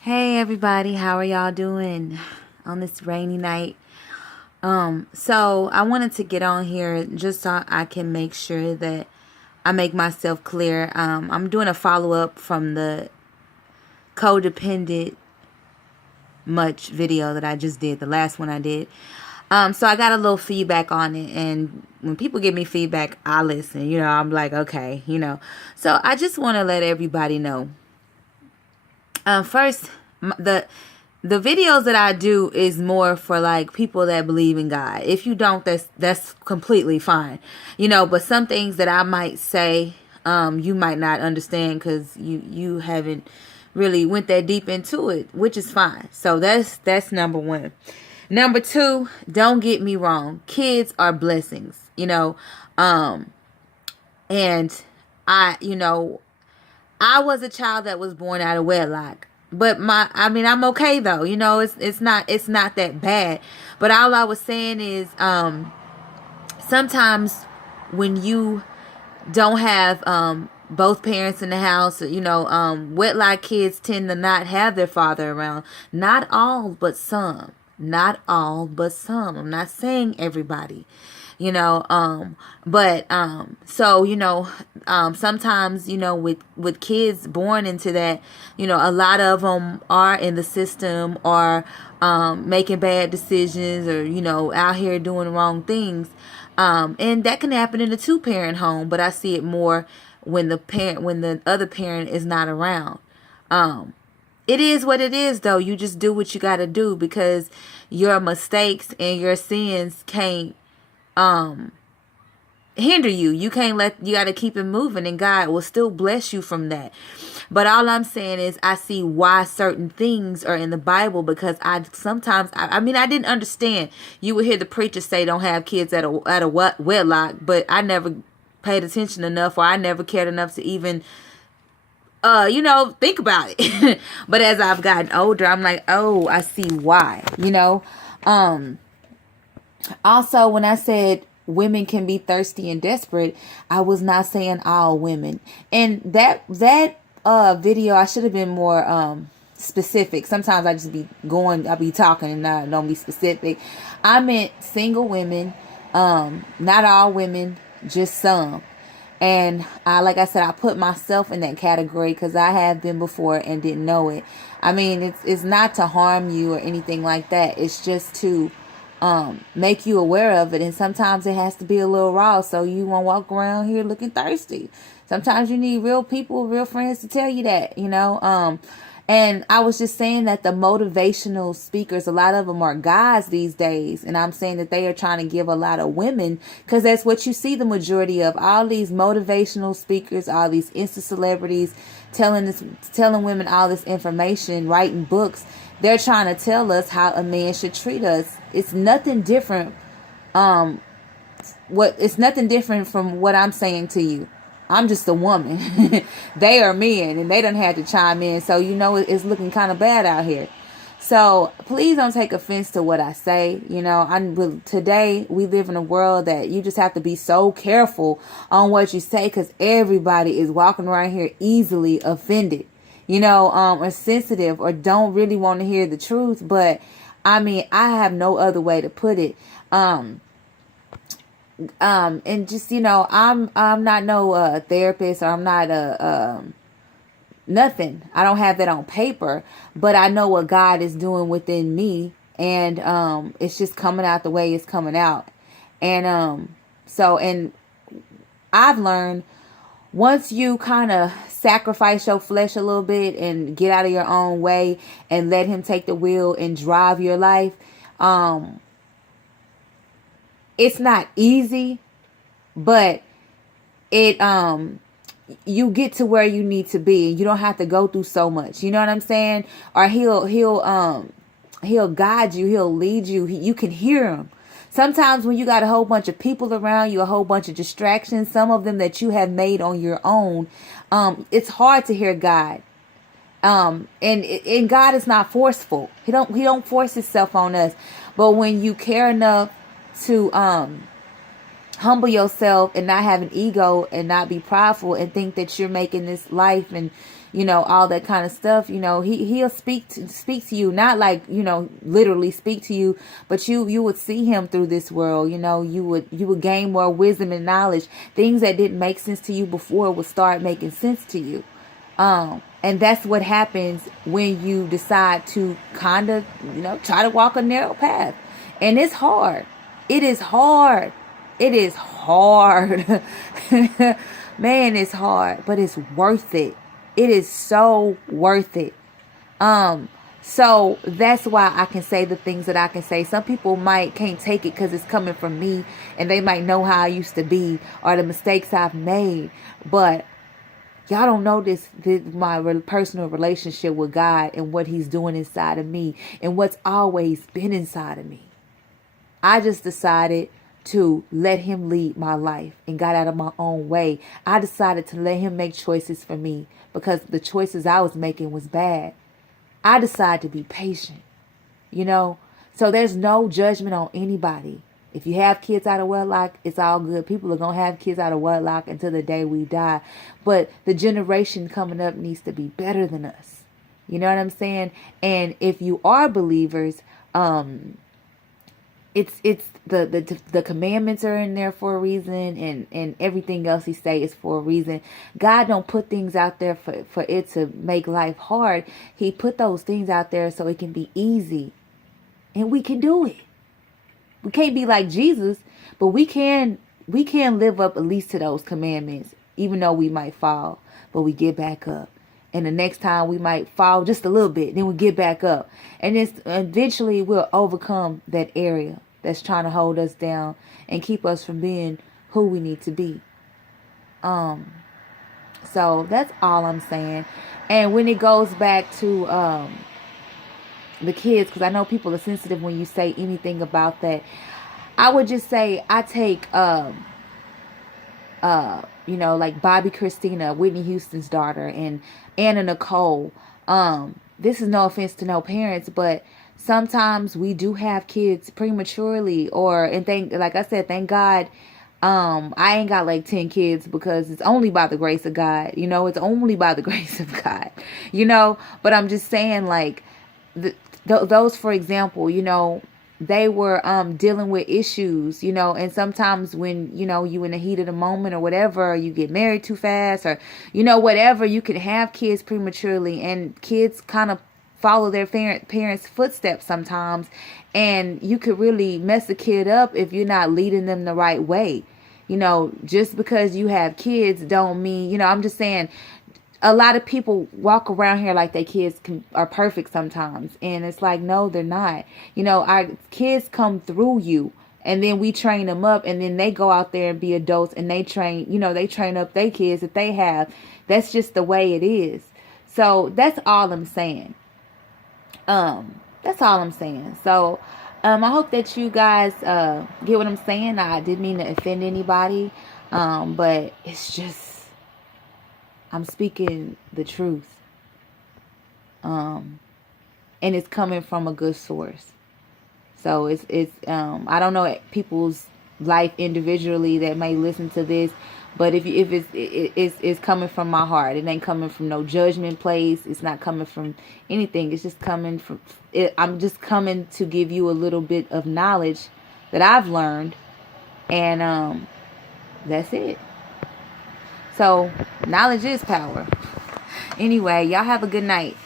Hey everybody, how are y'all doing on this rainy night? So I wanted to get on here just so I can make sure that I make myself clear. I'm doing a follow-up from the codependent much video that I just did, the last one I did. So I got a little feedback on it, and when people give me feedback, I listen. I'm like, okay, So I just want to let everybody know. First, the videos that I do is more for like people that believe in God. If you don't, that's completely fine. But some things that I might say, you might not understand because you haven't really went that deep into it, which is fine. So that's number one. Number two, don't get me wrong. Kids are blessings, and I was a child that was born out of wedlock. But I'm okay though. It's not that bad. But all I was saying is, sometimes when you don't have both parents in the house, wedlock kids tend to not have their father around. Not all, but some. Not all, but some. I'm not saying everybody. Sometimes, with kids born into that, a lot of them are in the system, or making bad decisions, or out here doing wrong things, and that can happen in a two-parent home. But I see it more when the other parent is not around. It is what it is, though. You just do what you got to do, because your mistakes and your sins can't hinder you. You got to keep it moving, and God will still bless you from that. But all I'm saying is, I see why certain things are in the Bible, because I didn't understand. You would hear the preacher say don't have kids at a wedlock, but I never paid attention enough, or I never cared enough to even think about it. But as I've gotten older, I'm like, oh, I see why. Also, when I said women can be thirsty and desperate, I was not saying all women. And that video, I should have been more specific. Sometimes I'll be talking and I don't be specific. I meant single women, not all women, just some. And like I said, I put myself in that category because I have been before and didn't know it. It's not to harm you or anything like that. It's just to make you aware of it. And sometimes it has to be a little raw, so you won't walk around here looking thirsty. Sometimes you need real people, real friends to tell you that, and I was just saying that the motivational speakers, a lot of them are guys these days. And I'm saying that they are trying to give a lot of women, because that's what you see the majority of. All these motivational speakers, all these Insta celebrities telling women all this information, writing books. They're trying to tell us how a man should treat us. It's nothing different. It's nothing different from what I'm saying to you. I'm just a woman. They are men, and they done had to chime in. So, it's looking kind of bad out here. So please don't take offense to what I say. Today we live in a world that you just have to be so careful on what you say, because everybody is walking around here easily offended, or sensitive, or don't really want to hear the truth. But I have no other way to put it. And just, I'm not no therapist, or I'm not nothing. I don't have that on paper, but I know what God is doing within me, and it's just coming out the way it's coming out. And and I've learned, once you kind of sacrifice your flesh a little bit and get out of your own way and let him take the wheel and drive your life, it's not easy, but you get to where you need to be, and you don't have to go through so much. You know what I'm saying? Or he'll guide you, he'll lead you. You can hear him. Sometimes when you got a whole bunch of people around you, a whole bunch of distractions, some of them that you have made on your own, it's hard to hear God. And God is not forceful. He don't force himself on us. But when you care enough to humble yourself and not have an ego and not be prideful and think that you're making this life and all that kind of stuff. He'll speak to you, not like, literally speak to you, but you would see him through this world. You would gain more wisdom and knowledge. Things that didn't make sense to you before would start making sense to you. And that's what happens when you decide to kind of, try to walk a narrow path. And it's hard. It is hard. It is hard. Man, it's hard, but it's worth it. It is so worth it. So that's why I can say the things that I can say. Some people can't take it because it's coming from me, and they might know how I used to be or the mistakes I've made. But y'all don't know my personal relationship with God and what he's doing inside of me and what's always been inside of me. I just decided to let him lead my life and got out of my own way. I decided to let him make choices for me because the choices I was making was bad. I decided to be patient, So there's no judgment on anybody. If you have kids out of wedlock, it's all good. People are going to have kids out of wedlock until the day we die. But the generation coming up needs to be better than us. You know what I'm saying? And if you are believers, it's the commandments are in there for a reason, and everything else he say is for a reason. God don't put things out there for it to make life hard. He put those things out there so it can be easy, and we can do it. We can't be like Jesus, but we can live up at least to those commandments, even though we might fall, but we get back up. And the next time we might fall just a little bit, then we get back up. And eventually we'll overcome that area that's trying to hold us down and keep us from being who we need to be. So that's all I'm saying. And when it goes back to the kids, because I know people are sensitive when you say anything about that, I would just say I take like Bobby Christina, Whitney Houston's daughter, and Anna Nicole. This is no offense to no parents, but sometimes we do have kids prematurely, like I said, thank God. I ain't got like 10 kids because it's only by the grace of God. It's only by the grace of God. But I'm just saying, like, those, for example, they were dealing with issues, and sometimes when, you in the heat of the moment or whatever, or you get married too fast, or, whatever, you can have kids prematurely, and kids kind of follow their parents' footsteps sometimes, and you could really mess a kid up if you're not leading them the right way. Just because you have kids don't mean, I'm just saying, a lot of people walk around here like their kids are perfect sometimes. And it's like, no, they're not. Our kids come through you, and then we train them up, and then they go out there and be adults, and they train up their kids that they have. That's just the way it is. So that's all I'm saying. That's all I'm saying. So, I hope that you guys, get what I'm saying. I didn't mean to offend anybody. But it's just, I'm speaking the truth. And it's coming from a good source. So it's I don't know people's life individually that may listen to this, but if it's coming from my heart. It ain't coming from no judgment place. It's not coming from anything. It's just coming from I'm just coming to give you a little bit of knowledge that I've learned, and that's it. So knowledge is power. Anyway, y'all have a good night.